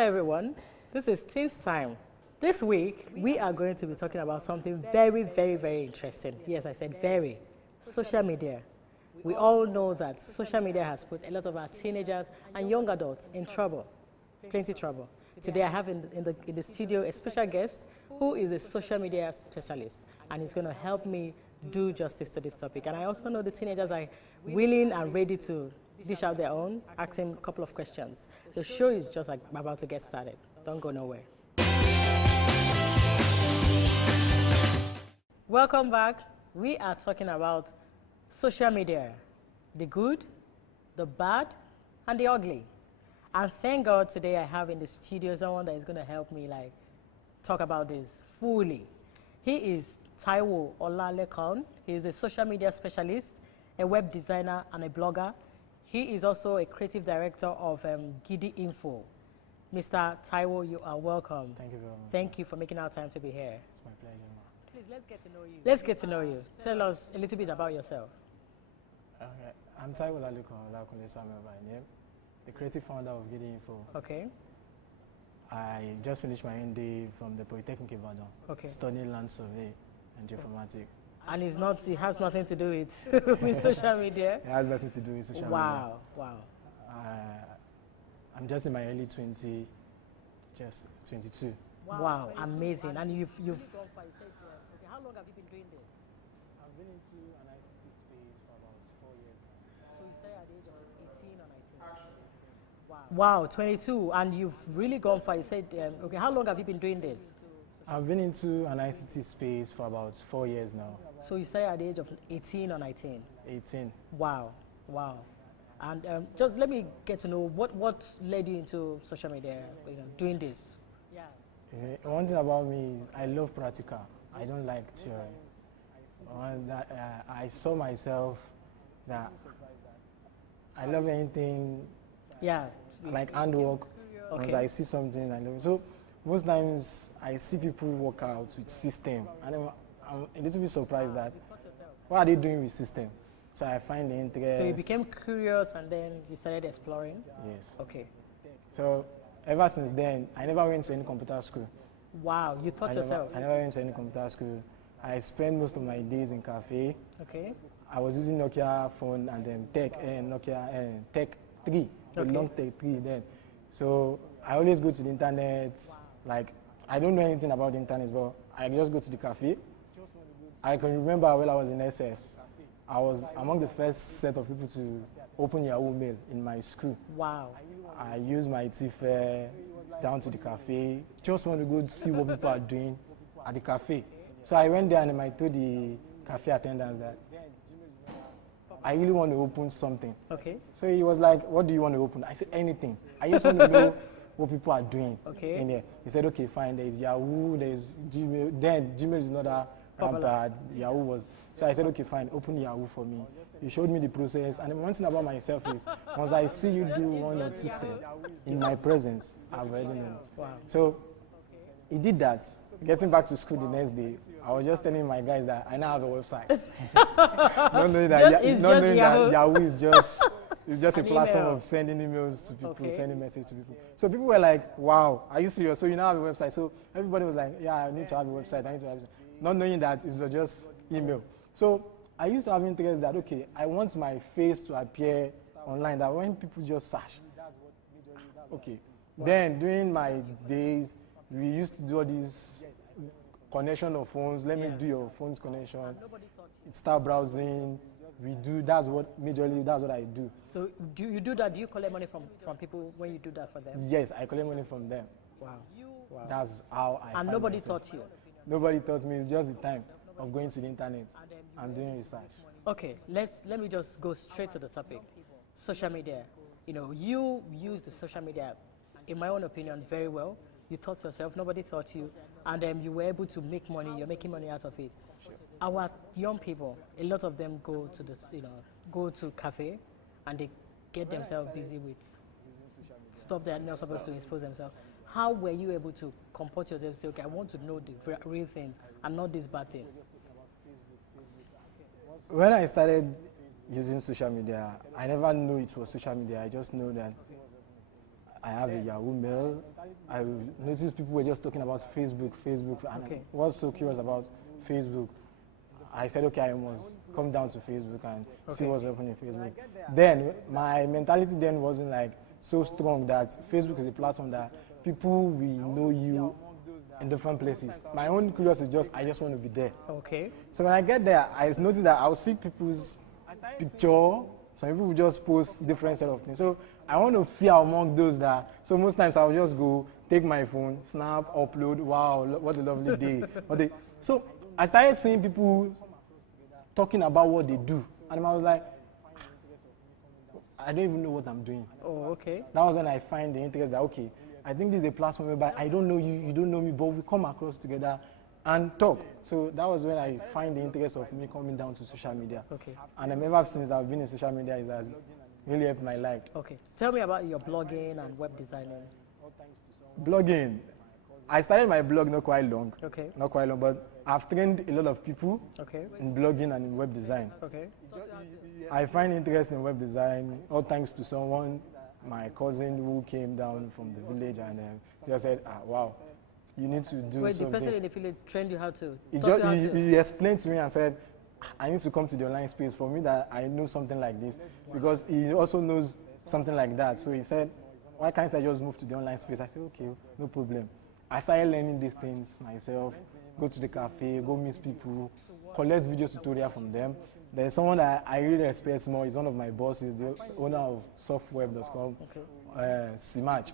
Hello everyone, this is Teens Time. This week we are going to be talking about something very, very, very interesting. Yes, I said very. Social media. We all know that social media has put a lot of our teenagers and young adults in trouble, plenty trouble. Today I have in the studio a special guest who is a social media specialist, and he's going to help me do justice to this topic. And I also know the teenagers are willing and ready to dish out their own, ask him a couple of questions. The show is just like about to get started. Don't go nowhere. Welcome back. We are talking about social media, the good, the bad, and the ugly. And thank God today I have in the studio someone that is going to help me talk about this fully. He is Taiwo Olalekon. He is a social media specialist, a web designer, and a blogger. He is also a creative director of Gidi Info. Mr. Taiwo, you are welcome. Thank you very much. Thank you for making our time to be here. It's my pleasure, ma. Please, let's get to know you. Let's get to know you. Tell us a little bit about yourself. Okay. I'm Taiwo Olalekon Samuel by name, the creative founder of Gidi Info. Okay. I just finished my ND from the Polytechnic Ibadan, studying land survey and geoinformatics. And it has nothing to do with social media? It has nothing to do with social media. Wow. I'm just in my early 20s, just 22. Wow, amazing. And you've really gone far. You said, how long have you been doing this? I've been into an ICT space for about 4 years now. So you started at the age of 18 or 19? Wow, 22. And you've really gone far. You said, how long have you been doing this? I've been into an ICT space for about 4 years now. So you started at the age of 18 or 19? 18. Wow. And just let me get to know what led you into social media, doing this. Yeah. One thing about me is I love practical. I don't like theory. I saw myself that I love anything. Yeah. Like handwork. Once I see something, I love it. So most times I see people work out with system, and I'm a little bit surprised that what are they doing with system? So I find the interest. So you became curious and then you started exploring? Yes. Okay. So ever since then, I never went to any computer school. Wow, you taught yourself? I never went to any computer school. I spent most of my days in cafe. Okay. I was using Nokia phone and then Nokia Tech 3, the long Tech 3 then. So I always go to the internet. Like, I don't know anything about the internet, but I just go to the cafe. I can remember when I was in SS, I was among the first set of people to open Yahoo Mail in my school. Wow. I used my fare down to the cafe, just want to go see what people are doing at the cafe. So I went there and I told the cafe attendants that I really want to open something. Okay. So he was like, what do you want to open? I said, anything. I just want to know what people are doing in there. He said, okay, fine, there's Yahoo, there's Gmail. Then Gmail is not that rampant. Yahoo was. So I said, okay, fine, open Yahoo for me. He showed me the process. And one thing about myself is, once I see you do one or two steps in my presence, I've already known. Wow. So he did that. Getting back to school the next day, I was just telling my guys that I now have a website. Not knowing that Yahoo is just a platform of sending emails to people, sending messages to people. So people were like, wow, are you serious? So you now have a website. So everybody was like, yeah, I need to have a website. Not knowing that it was just email. So I used to have interest that, okay, I want my face to appear online, that when people just search. Okay. Then during my days, we used to do all these connection of phones. Let me do your phone's connection. Start browsing. That's what I do. So do you do that? Do you collect money from people when you do that for them? Yes, I collect money from them. Wow. That's how I. And nobody taught you? Nobody taught me. It's just the time of going to the internet and doing research. Okay, let me just go straight to the topic. Social media. You use the social media, in my own opinion, very well. You taught yourself, nobody taught you, and you were able to make money. You're making money out of it. Sure. Our young people, a lot of them go to cafe, and they get themselves busy with stuff they're not supposed to expose themselves. How were you able to comport yourself? Say, okay, I want to know the real things and not this bad thing. When I started using social media, I never knew it was social media. I just know that I have a Yahoo mail. I noticed people were just talking about Facebook. And I was so curious about Facebook. I said, okay, I must come down to Facebook and see what's happening on Facebook. Then my mentality then wasn't like so strong that Facebook is a platform that people will know you in different places. My own curiosity is just, I just want to be there. Okay. So when I get there, I noticed that I'll see people's picture. Some people will just post different set of things. So I want to feel among those that, so most times I'll just go, take my phone, snap, upload, wow, what a lovely day. So I started seeing people talking about what they do. And I was like, I don't even know what I'm doing. Oh, okay. That was when I find the interest that, okay, I think this is a platform whereby I don't know you, you don't know me, but we come across together and talk. So that was when I find the interest of me coming down to social media. Okay. And ever since I've been in social media, it has really helped my life. Okay. Tell me about your blogging and web designing. Blogging. I started my blog not quite long. Okay. Not quite long, but I've trained a lot of people in blogging and in web design. Okay. I find interest in web design all thanks to someone, my cousin who came down from the village and just said, wow, you need to do something. The person in the village trained you how to? He explained to me and said, I need to come to the online space for me that I know something like this, because he also knows something like that. So he said, why can't I just move to the online space? I said, okay, no problem. I started learning these things myself, go to the cafe, go meet people, collect video tutorial from them. There's someone that I really respect more. He's one of my bosses, the owner of softweb.com, Simaj.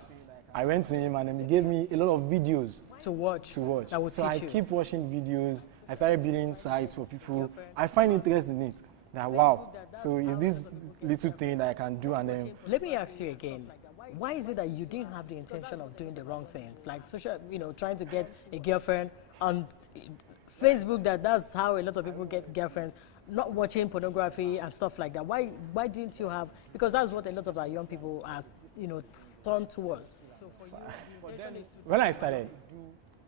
I went to him and he gave me a lot of videos to watch. So I keep watching videos. I started building sites for people. I find interest in it. That wow. So is this little thing that I can do? And then let me ask you again. Why is it that you didn't have the intention of doing the wrong things, like social, trying to get a girlfriend on Facebook? That's how a lot of people get girlfriends. Not watching pornography and stuff like that. Why didn't you have? Because that's what a lot of our young people are, turned towards. When I started,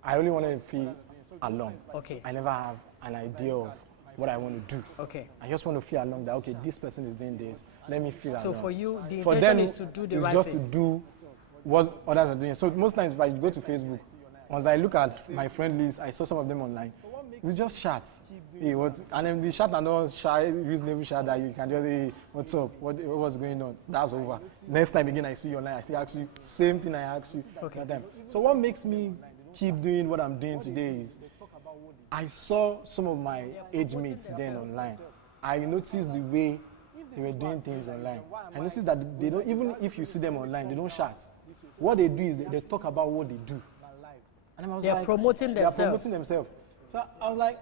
I only wanted to feel alone. Okay. I never have an idea of what I want to do. Okay. I just want to feel along that, okay, this person is doing this. Let me feel along. So for you, the intention is to do the right thing. It's just to do what others are doing. So most times if I go to Facebook, once I look at my friend list, I saw some of them online. It's just chats. Hey, and then the chat are not shy, reasonable chat that you can just, hey, what's up? What's going on? That's over. Next time again I see you online, I still ask you, same thing I asked you. Okay. So what makes me keep doing what I'm doing today is, I saw some of my age mates then online. I noticed the way they were doing things online. I noticed that they don't, even if you see them online, they don't chat. What they do is they talk about what they do. And I was like, promoting themselves. They are promoting themselves. So I was like,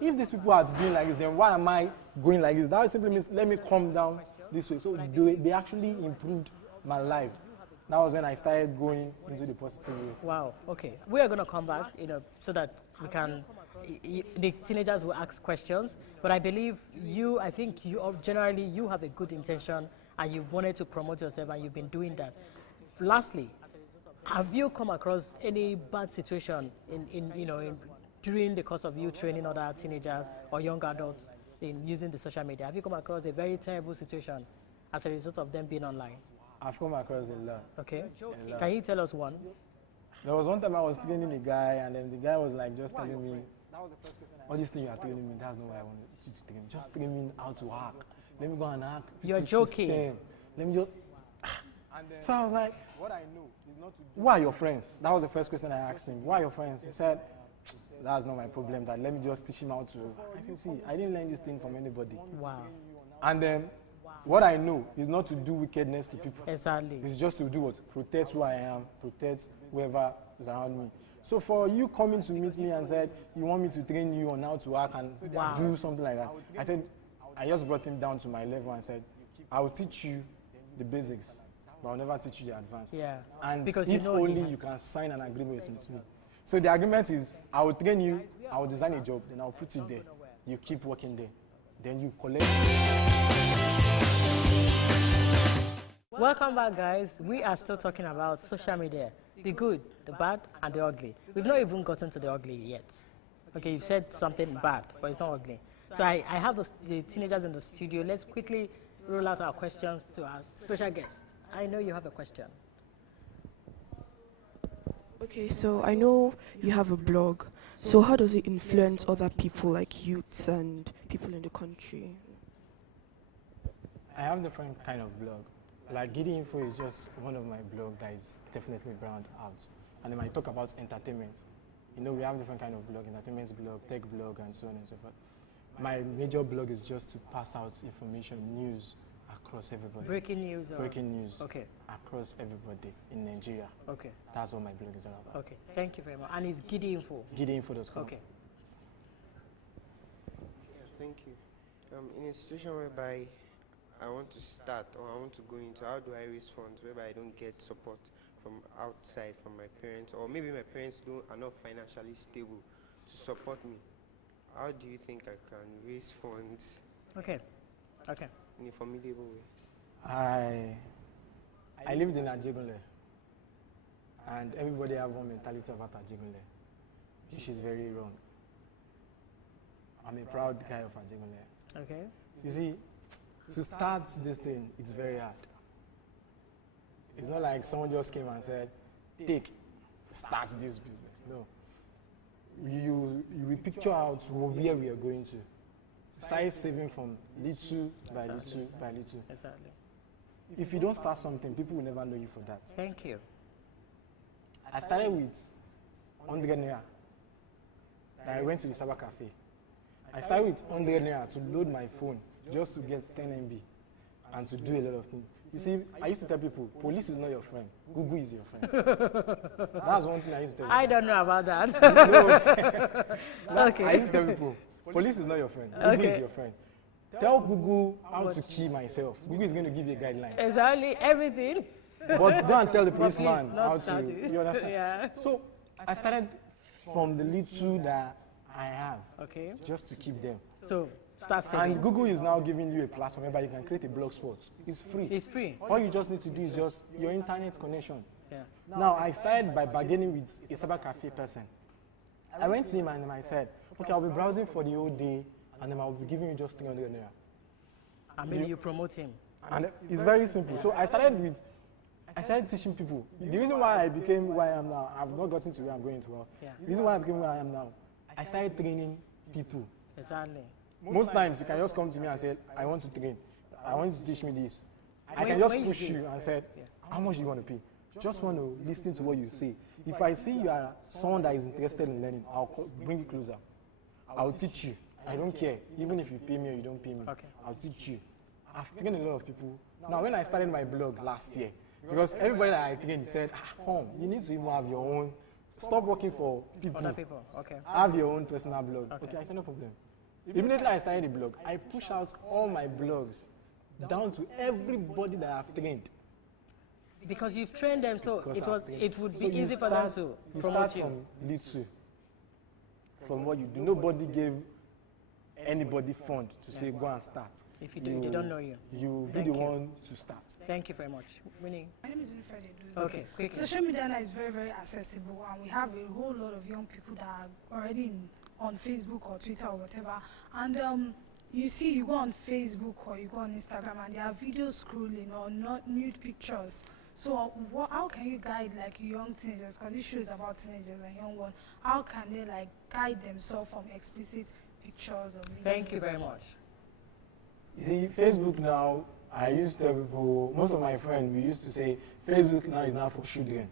if these people are doing like this, then why am I going like this? That simply means let me come down this way. So they actually improved my life. That was when I started going into the positive way. Wow. Okay. We are going to come back, so that we can, the teenagers will ask questions. But I believe I think you generally you have a good intention and you wanted to promote yourself and you've been doing that. Lastly, have you come across any bad situation during the course of you training other teenagers or young adults in using the social media? Have you come across a very terrible situation as a result of them being online? I've come across a lot. Okay. Can you tell us one? There was one time I was training a guy, and then the guy was like just telling me, all these things you are training me, that's not what I want you to train. Just train me how to hack. Let me go and hack. You're joking. System. Let me just... So I was like, who are your friends? That was the first question I asked him. Who are your friends? He said, that's not my problem. That let me just teach him how to... I said, see, I didn't learn this thing from anybody. Wow. And then what I know is not to do wickedness to people. Exactly. It's just to do what? Protect who I am, protect whoever is around me. So for you coming to meet me and said, you want me to train you on how to act and do something like that, I said, I just brought him down to my level and said, I will teach you the basics, but I'll never teach you the advanced. Yeah. And because if only you can sign an agreement with me. So the agreement is, I will train you, I will design a job, then I'll put you there. You keep working there. Then you collect. Welcome back, guys. We are still talking about social media, the good, the bad, and the ugly. We've not even gotten to the ugly yet. Okay, you've said something bad, but it's not ugly. So I have the teenagers in the studio. Let's quickly roll out our questions to our special guest. I know you have a question. Okay, so I know you have a blog. So how does it influence other people like youths and people in the country? I have different kind of blog. Like Giddy Info is just one of my blog that is definitely brand out. And then I talk about entertainment. You know, we have different kind of blog, entertainment blog, tech blog, and so on and so forth. My major blog is just to pass out information, news across everybody. Breaking news? Breaking news. Okay. Across everybody in Nigeria. Okay. That's what my blog is all about. Okay. Thank you very much. And it's Giddy Info? GiddyInfo.com. Okay. Yeah, thank you. In a situation whereby I want to start or I want to go into, how do I raise funds whereby I don't get support from outside, from my parents, or maybe my parents are not financially stable to support me? How do you think I can raise funds? Okay. Okay. In a formidable way. I lived in Ajegunle, and everybody have one mentality about Ajegunle, which is very wrong. I'm a proud guy of Ajegunle. Okay. You see, to start this thing, it's very hard. It's not like someone just came and said, start this business. No. You will picture out where we are going to. Start saving from little by little by little. Exactly. If you don't start something, people will never know you for that. Thank you. I started with 100 naira. I went to the cyber cafe. I started with 100 naira to load my phone just to get 10 MB and to do a lot of things. You see, I used to tell people, police is not your friend. Google is your friend. That's one thing I used to tell people. I don't know about that. No. Okay. I used to tell people, police is not your friend. Google is your friend. Tell Google how to kill myself. Google is going to give you a guideline. Exactly, everything. But go and tell the policeman please, how to, you understand? Yeah. So I started from the little that I have, Okay. just to keep them. So start saving. And Google is now giving you a platform whereby you can create a blog spot. It's free. It's free. All you just need to do is just your internet connection. Yeah. Now, I started by bargaining with a cyber cafe person. I went to him and I said, okay, I'll be browsing for the whole day and then I'll be giving you just 300 naira. And maybe you promote him. And it's very simple. So I started teaching people. The reason why I became who I am now, I've not gotten to where I'm going to now. Yeah. The reason why I became where I am now, I started training people. Exactly. Most times you can just come to me and say, I want to train. I want you to teach me this. I can just push you and say, how much do you want to pay? Just want to listen to what you say. If I see you are someone that is interested in learning, I'll bring you closer. I'll teach you. I don't care. Even if you pay me or you don't pay me, Okay. I'll teach you. I've trained a lot of people. Now, when I started my blog last year, because everybody that I trained said, come, you need to even have your own. Stop working for people. Other people. Okay. Have your own personal blog. Okay. I said, no problem. Immediately I started a blog, I push out all my blogs down to everybody that I've trained. Because you've trained them, so it would be So you easy for them start- to you promote start you. from little, from what you do. Nobody gave anybody fund to say go and start. If you do, they don't know you. You be Thank the you. one to start. Thank you very much. Winnie. My name is Winifred Edozie. Okay, quickly. Social media now is very, very accessible, and we have a whole lot of young people that are already on Facebook or Twitter or whatever. And you see, you go on Facebook or you go on Instagram, and there are videos scrolling or not nude pictures. So how can you guide like young teenagers? Because this show is about teenagers and young ones. How can they like guide themselves from explicit pictures or videos? Thank you very much. You see, Facebook now, I used to tell people, most of my friends, we used to say, Facebook now is not for children.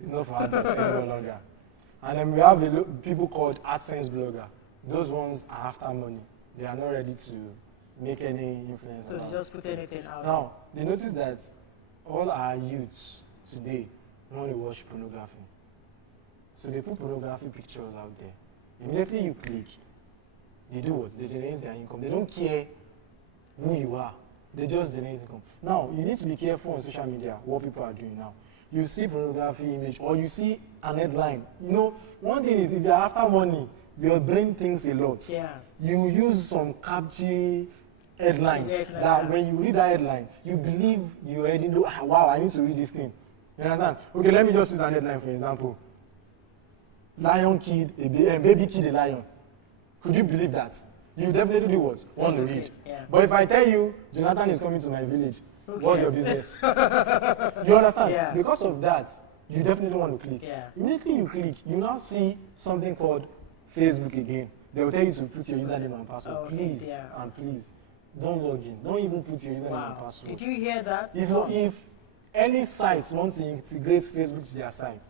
It's not for adults any longer. And then we have people called AdSense blogger. Those ones are after money. They are not ready to make any influence. So you just put anything out. Now, they notice that all our youths today want to watch pornography. So they put pornography pictures out there. Immediately you click, they do what? They generate their income. They don't care who you are. They just generate income. Now, you need to be careful on social media, what people are doing now. You see pornography image or you see an headline. You know, one thing is if you're after money, your brain thinks a lot. Yeah. You use some catchy headlines that when you read that headline, you believe you already know, wow, I need to read this thing. You understand? Okay, let me just use an headline for example. Lion killed a baby killed a lion. Could you believe that? You definitely do what? Want to read. Yeah. But if I tell you, Jonathan is coming to my village, what's your business? You understand? Yeah. Because of that, you definitely want to click. Yeah. Immediately you click, you now see something called Facebook again. They will tell you to put your username and password. Oh, please, yeah. and please, don't log in. Don't even put your username Wow. and password. Did you hear that? If any sites want to integrate Facebook to their site,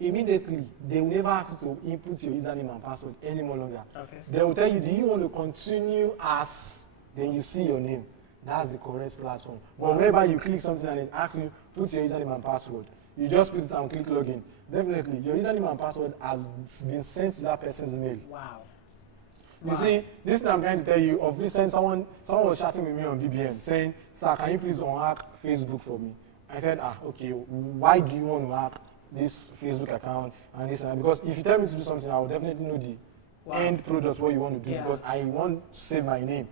immediately they will never ask you to input your username and password any more longer. Okay. They will tell you, do you want to continue as, then you see your name. That's the correct platform. But whenever you click something and it asks you, put your username and password, you just put it and click login. Definitely, your username and password has been sent to that person's mail. Wow. You see, this thing I'm trying to tell you, of recent, someone was chatting with me on BBM saying, sir, can you please unhack Facebook for me? I said, okay, why do you want to hack this Facebook account and this and that? Because if you tell me to do something, I will definitely know the end product, what you want to do, because I want to save my name.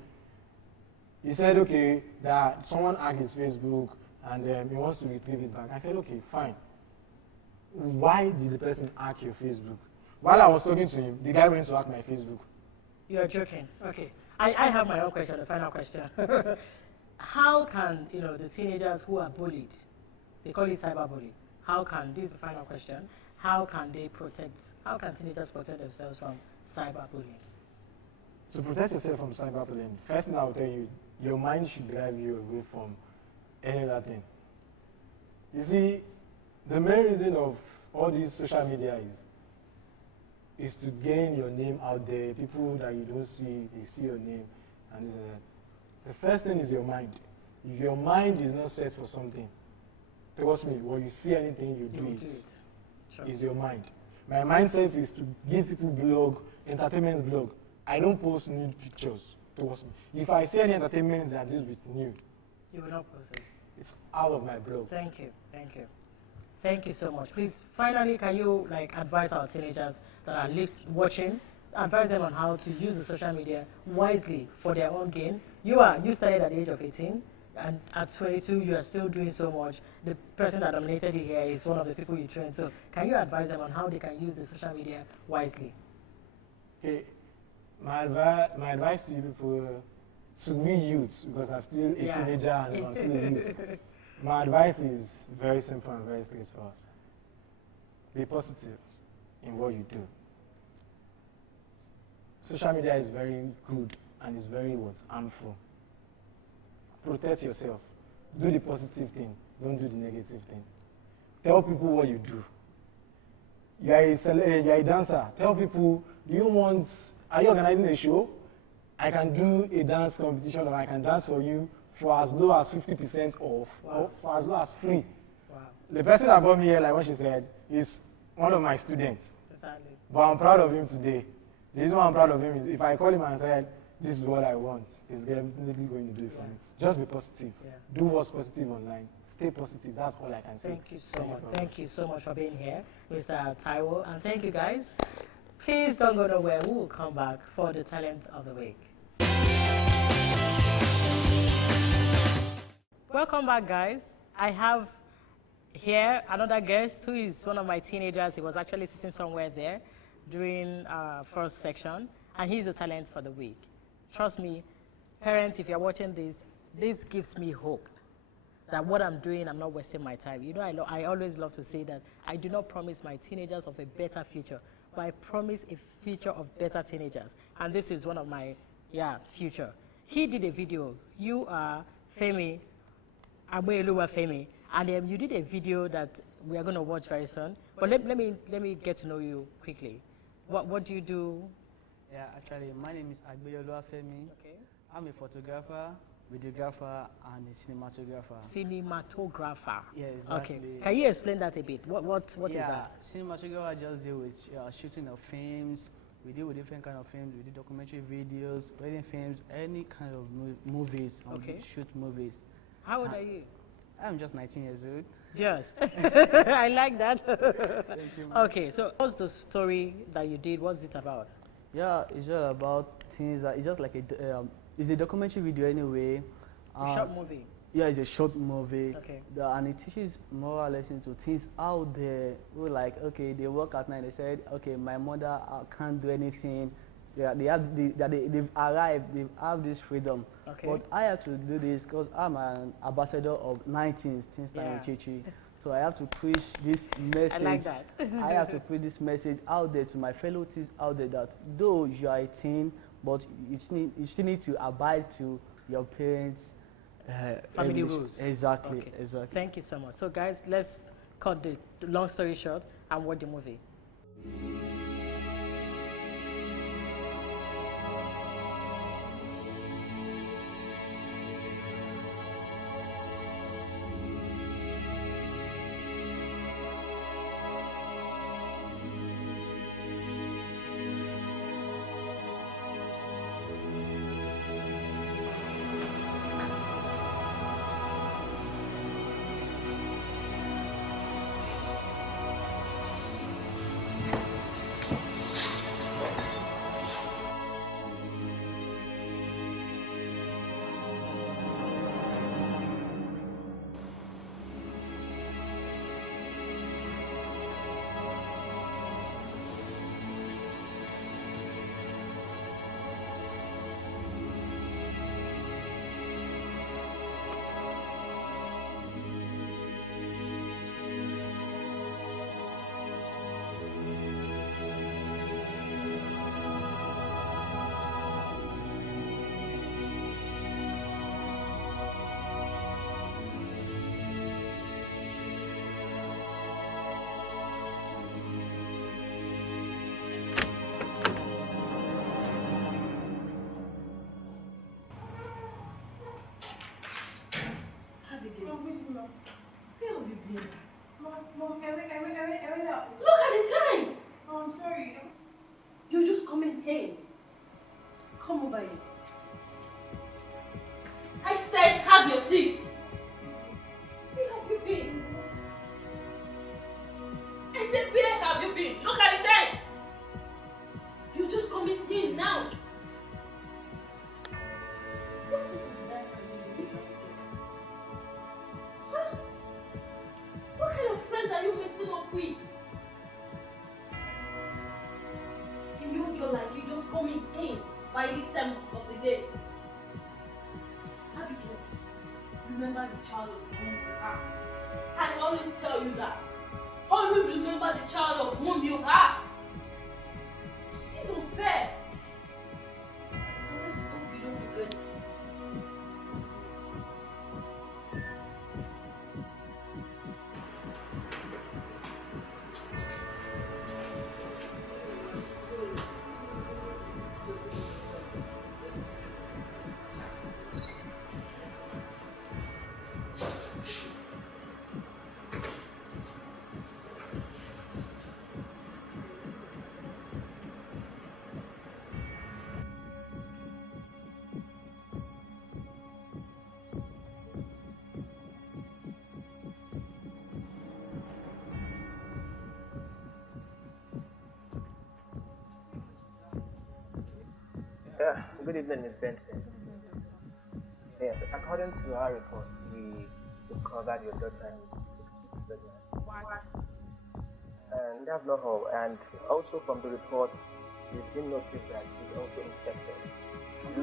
He said, okay, that someone hacked his Facebook and he wants to retrieve it back. I said, okay, fine. Why did the person hack your Facebook? While I was talking to him, the guy went to hack my Facebook. You're joking. Okay. I have my own question, the final question. How can, the teenagers who are bullied, they call it cyberbullying, this is the final question, how can teenagers protect themselves from cyberbullying? To protect yourself from cyberbullying, first thing I will tell you, your mind should drive you away from any other thing. You see, the main reason of all these social media is to gain your name out there. People that you don't see, they see your name. And the first thing is your mind. If your mind is not set for something, trust me, when you see anything, you do it. Sure. It's your mind. My mindset is to give people blog, entertainment blog. I don't post nude pictures, trust me. If I see any entertainment that deals with nude, you will not post it. It's out of my blog. Thank you. Thank you so much. Please, finally, can you advise our teenagers that are watching, advise them on how to use the social media wisely for their own gain? You started at the age of 18, and at 22, you are still doing so much. The person that nominated you here is one of the people you train. So, can you advise them on how they can use the social media wisely? Okay, my advice to you people, to we youth, because I'm still a teenager and I'm still a youth. My advice is very simple and very straightforward. Be positive in what you do. Social media is very good and it's very harmful. Protect yourself. Do the positive thing. Don't do the negative thing. Tell people what you do. You are a dancer. Tell people, are you organizing a show? I can do a dance competition, or I can dance for you for as low as 50% off, or for as low as free. Wow. The person that brought me here, like what she said, is one of my students. Exactly. But I'm proud of him today. The reason why I'm proud of him is if I call him and said, this is what I want, he's definitely going to do it for me. Just be positive. Yeah. Do what's positive online. Stay positive. That's all I can say. Thank you so much. Thank you so much for being here, Mr. Taiwo. And thank you, guys. Please don't go nowhere. We will come back for the talent of the week. Welcome back, guys. I have here another guest who is one of my teenagers. He was actually sitting somewhere there during our first section, and he's the talent for the week. Trust me, parents, if you're watching this gives me hope that what I'm doing, I'm not wasting my time. I always love to say that I do not promise my teenagers of a better future, but I promise a future of better teenagers. And this is one of my, future. He did a video. You are Femi, Abueluwa Femi, and you did a video that we are going to watch very soon. But let me get to know you quickly. What do you do? Yeah, actually, my name is Abueluwa Femi. Okay. I'm a photographer, videographer, and a cinematographer. Cinematographer. Yeah, exactly. Okay. Can you explain that a bit? What is that? Yeah, cinematographer just deal with shooting of films. We deal with different kind of films. We do documentary videos, wedding films, any kind of movies. Okay. We shoot movies. How old are you? I'm just 19 years old. Just. I like that. Thank you. Okay, so what's the story that you did? What's it about? Yeah, it's just about things that it's just like it's a documentary video anyway. A short movie. Yeah, it's a short movie. Okay. And it teaches moral lessons to things out there who they work at night. They said, okay, my mother can't do anything. They've arrived. They have this freedom. Okay. But I have to do this because I'm an ambassador of 19s, Teens Time with Chichi. So I have to push this message. I like that. I have to push this message out there to my fellow teens out there that though you are a teen, but you still need to abide to your parents' family rules. Exactly, Okay. exactly. Thank you so much. So guys, let's cut the long story short and watch the movie. Mom, I went out. Look at the time! Oh, I'm sorry. You're just coming in. Come over here. I said have your seat. Where have you been? I said where have you been? Look at the time! You're just coming in now. What sort of life are you living? Huh? What kind of friends are you mixing up with? In your life, you just coming in by this time of the day. Abigail, remember the child of whom you are. I always tell you that. Always remember the child of whom you are. It's unfair. I just hope you don't regret this. Yeah, good evening, Ms. Benson. Yes, according to our report, we discovered your daughter is pregnant. What? And that's not all. And also from the report, we've been noticed that she's also infected. You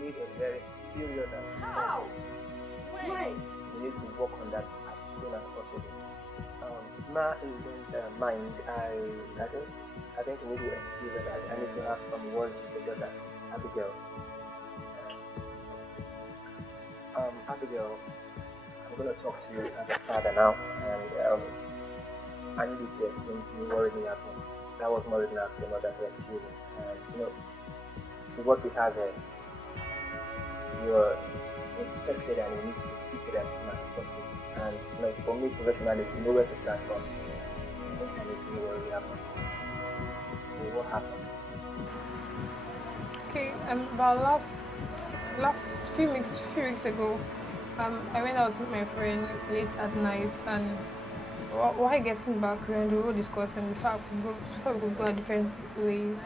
need a very serious and How? Wait. we need to work on that as soon as possible. Ma isn't mind. I think we need to excuse that. I need to have some words with your daughter, Abigail. Abigail, I'm going to talk to you as a father now, and I need you to explain to me what really happened. That was more than asking your mother to excuse us. And to what we have here, you're infected and you need to be treated as soon as possible. And for me professionally, to know where to start from, I think I need to know what really happened. So what happened? Okay, about last few weeks ago, I went out with my friend late at night, and while getting back, we were discussing before we could go our different ways.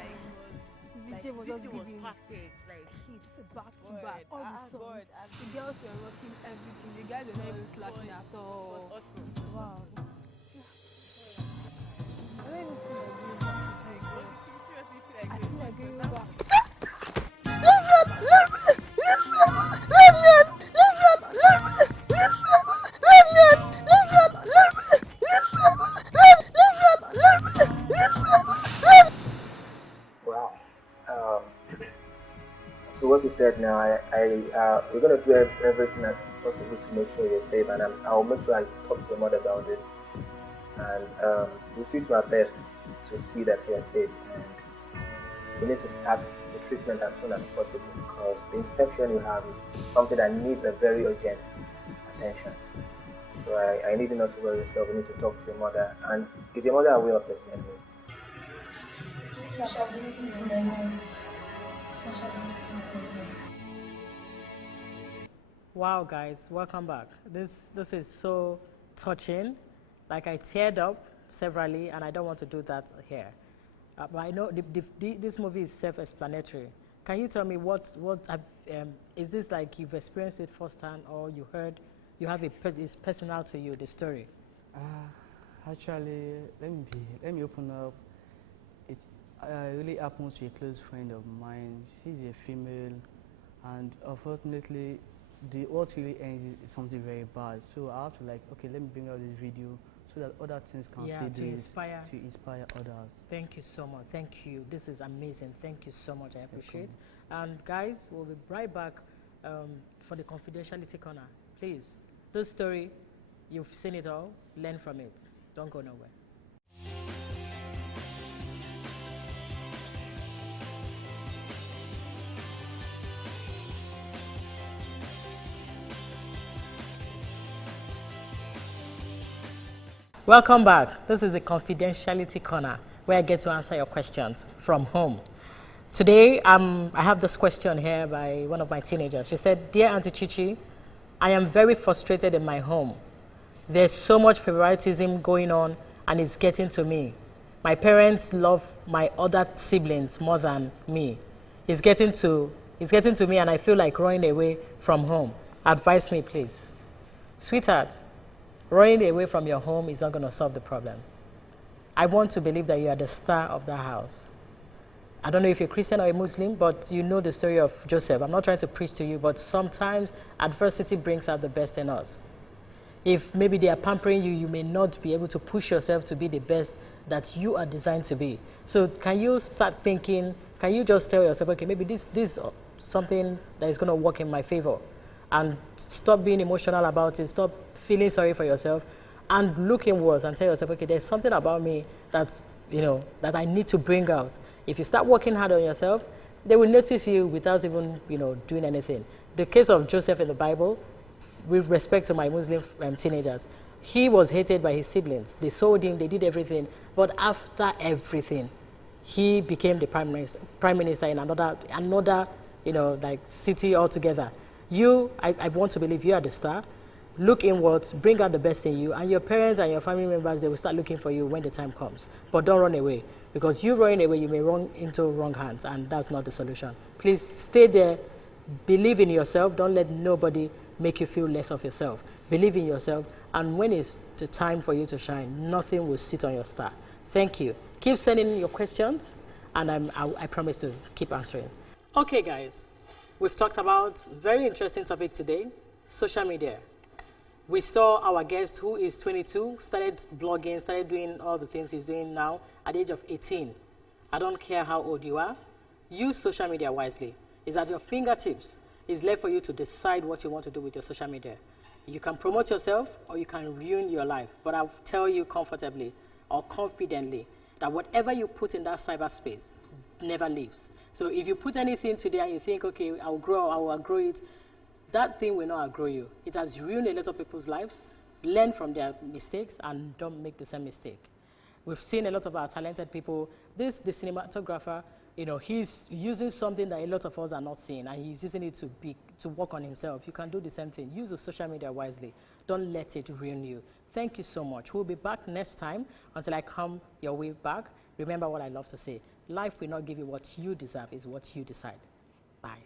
DJ was just giving perfect, like hits back to back, all the songs. The girls were rocking everything. The guys were not even slacking at all. It was awesome. Wow. Seriously, feel I like feel like going back. what you said now, we're going to do everything that's possible to make sure you're safe, and I'll make sure I talk to your mother about this, and we'll see to our best to see that you're safe, and we need to start the treatment as soon as possible, because the infection you have is something that needs a very urgent attention. So I need you not to worry yourself. You need to talk to your mother. And is your mother aware of this anyway? Wow, guys, welcome back. This is so touching. Like, I teared up severally, and I don't want to do that here. But I know this movie is self-explanatory. Can you tell me is this like you've experienced it firsthand, or you heard, it's personal to you, the story? Actually, let me open up. It really happens to a close friend of mine. She's a female, and unfortunately, what really ends is something very bad. So I have to let me bring out this video so that other things can see this to inspire others. Thank you so much. Thank you. This is amazing. Thank you so much. I appreciate. And guys, we'll be right back for the confidentiality corner. Please, this story, you've seen it all. Learn from it. Don't go nowhere. Welcome back. This is the confidentiality corner where I get to answer your questions from home. Today, I have this question here by one of my teenagers. She said, "Dear Auntie Chichi, I am very frustrated in my home. There's so much favoritism going on, and it's getting to me. My parents love my other siblings more than me. It's getting to me, and I feel like running away from home. Advise me, please." Sweetheart, running away from your home is not going to solve the problem. I want to believe that you are the star of the house. I don't know if you're Christian or a Muslim, but you know the story of Joseph. I'm not trying to preach to you, but sometimes adversity brings out the best in us. If maybe they are pampering you, you may not be able to push yourself to be the best that you are designed to be. So can you start thinking, can you just tell yourself, okay, maybe this is something that is going to work in my favor? And stop being emotional about it, stop feeling sorry for yourself, and look inwards and tell yourself, okay, there's something about me that, that I need to bring out. If you start working hard on yourself, they will notice you without even, doing anything. The case of Joseph in the Bible, with respect to my Muslim teenagers, he was hated by his siblings. They sold him, they did everything, but after everything, he became the prime minister in another, city altogether. I want to believe you are the star. Look inwards, bring out the best in you, and your parents and your family members, they will start looking for you when the time comes. But don't run away, because you running away, you may run into wrong hands, and that's not the solution. Please stay there, believe in yourself, don't let nobody make you feel less of yourself. Believe in yourself, and when it's the time for you to shine, nothing will sit on your star. Thank you. Keep sending your questions, and I promise to keep answering. Okay, guys. We've talked about a very interesting topic today, social media. We saw our guest, who is 22, started blogging, started doing all the things he's doing now at the age of 18. I don't care how old you are. Use social media wisely. It's at your fingertips. It's left for you to decide what you want to do with your social media. You can promote yourself, or you can ruin your life. But I'll tell you comfortably or confidently that whatever you put in that cyberspace never leaves. So if you put anything today and you think, okay, I will outgrow it, that thing will not outgrow you. It has ruined a lot of people's lives. Learn from their mistakes and don't make the same mistake. We've seen a lot of our talented people. The cinematographer, he's using something that a lot of us are not seeing, and he's using it to work on himself. You can do the same thing. Use the social media wisely. Don't let it ruin you. Thank you so much. We'll be back next time. Until I come your way back, remember what I love to say. Life will not give you what you deserve, it's what you decide. Bye.